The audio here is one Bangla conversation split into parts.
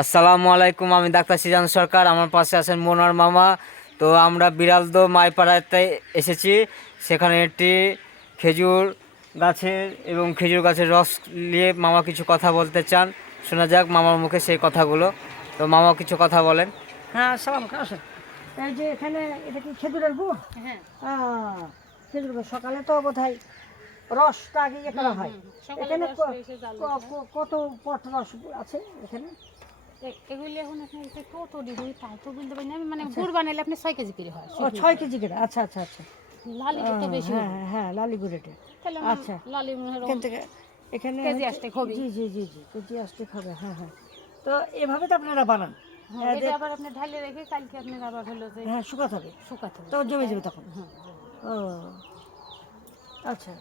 আসসালামু আলাইকুম, আমি ডাক্তার সিজান সরকার। আমার পাশে আছেন মোনার মামা। তো আমরা বিড়ালদো মাইপাড়াতে এসেছি। সেখানে একটি খেজুর গাছের এবং খেজুর গাছের রস নিয়ে মামা কিছু কথা বলতে চান। শোনা যাক মামার মুখে সেই কথাগুলো। তো মামা কিছু কথা বলেন। হ্যাঁ, সালাম আসেন। এই যে এখানে এটা কি খেজুরের গুড়? হ্যাঁ, খেজুর গুড় সকালে তো বোধহয় রসটা আগে ইয়ে করা হয়। এখানে কত পট রস আছে এখানে? এগুলি এখন আপনার কত ডিগ্রি তাই তো বলতে পারি না আমি, মানে গুড় বানাইলে আপনি 6 কেজি করে হয়। ও 6 কেজি করে, আচ্ছা আচ্ছা আচ্ছা। লালি তো বেশি হ্যাঁ হ্যাঁ, লালি গুড় এটা। তাহলে আচ্ছা, লালি মনে হয় এখান থেকে এখানে কেজি আসতে হবে। জি জি জি জি, কেজি আসতে হবে। হ্যাঁ হ্যাঁ, তো এভাবে তো আপনারা বানান? এটা আবার আপনি ঢালে রেখে কালকে আপনি আবার হলো যে হ্যাঁ, শুকাতে হবে, শুকাতে হবে। তো জমে যাবে তখন। হ্যাঁ, ও আচ্ছা।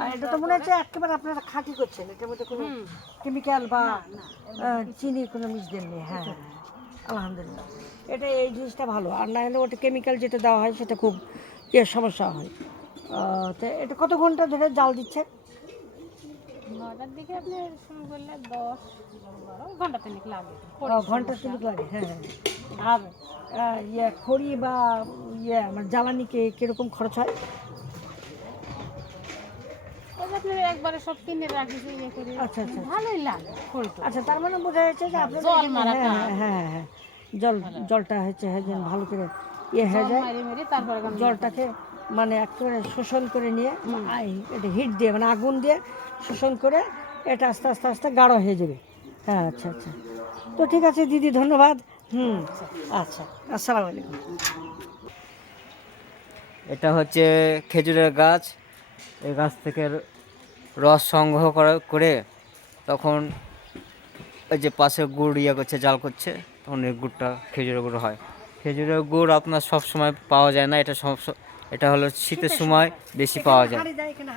আর এটা তো মনে হচ্ছে একেবারে আপনারা খাঁটি করছেন, এটার মধ্যে কোনো কেমিক্যাল বা চিনি কোনো মিশ দেননি। হ্যাঁ হ্যাঁ, আলহামদুলিল্লাহ। এটা এই জিনিসটা ভালো, আর না হলে ওটা কেমিক্যাল যেটা দেওয়া হয় সেটা খুব সমস্যা হয়। তো এটা কত ঘন্টা ধরে জাল দিচ্ছে? 9টার দিকে আপনি শুরু করলে 10-12 ঘন্টা তিনেক লাগে। ঘন্টা তিনেক লাগে। হ্যাঁ হ্যাঁ। আর খড়ি বা মানে জ্বালানি কিরকম খরচ হয়? আপনি একবারে সব কিনে রাখিছি ইয়ে করে। আচ্ছা আচ্ছা ভালোই লাগে খড়ি তো। আচ্ছা, তার মানে বোঝা যাচ্ছে যে আপনাদের জল এখানে- মারা হ্যাঁ হ্যাঁ হ্যাঁ হ্যাঁ, জলটা হচ্ছে যেন ভালো করে ইয়ে হয়ে যায়। মেরে মেরে তারপরে জলটাকে মানে একেবারে শোষণ করে নিয়ে এটা হিট দিয়ে মানে আগুন দিয়ে শোষণ করে এটা আস্তে আস্তে আস্তে গাঢ় হয়ে যাবে। হ্যাঁ আচ্ছা আচ্ছা, তো ঠিক আছে দিদি, ধন্যবাদ। আচ্ছা, আসসালামু আলাইকুম। এটা হচ্ছে খেজুরের গাছ। এই গাছ থেকে রস সংগ্রহ করে তখন ওই যে পাশে গুড় ইয়ে করছে, জাল করছে, তখন এই গুড়টা খেজুরের গুড় হয়। খেজুরের গুড় আপনার সব সময় পাওয়া যায় না, এটা হলো শীতের সময় বেশি পাওয়া যায়।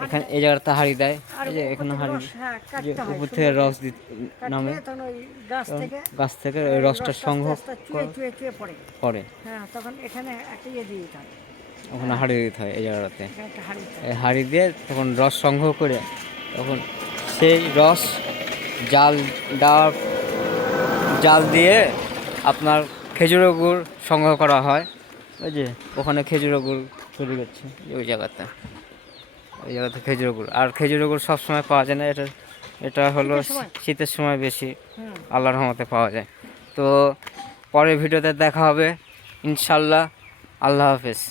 এখানে এই জায়গাটা হাঁড়ি দেয়, এই যে এখানে হাঁড়ি, যে উপর থেকে রস নামে গাছ থেকে ওই রসটা সংগ্রহ করে তখন এখানে একটা ইয়ে দিয়ে দিতে হবে, ওখানে হাঁড়ি দিতে হয়। এই জায়গাটাতে একটা হাঁড়ি দিতে হবে। এই হাঁড়ি দিয়ে তখন রস সংগ্রহ করে তখন সেই রস জাল জাল দিয়ে আপনার খেজুরের গুড় সংগ্রহ করা হয়। ওই যে ওখানে খেজুরের গুড় তৈরি করছে, ওই জায়গাতে খেজুরের গুড়। আর খেজুরের গুড় সবসময় পাওয়া যায় না, এটা হলো শীতের সময় বেশি আল্লাহর রহমতে পাওয়া যায়। তো পরের ভিডিওতে দেখা হবে ইনশাল্লাহ। আল্লাহ হাফেজ।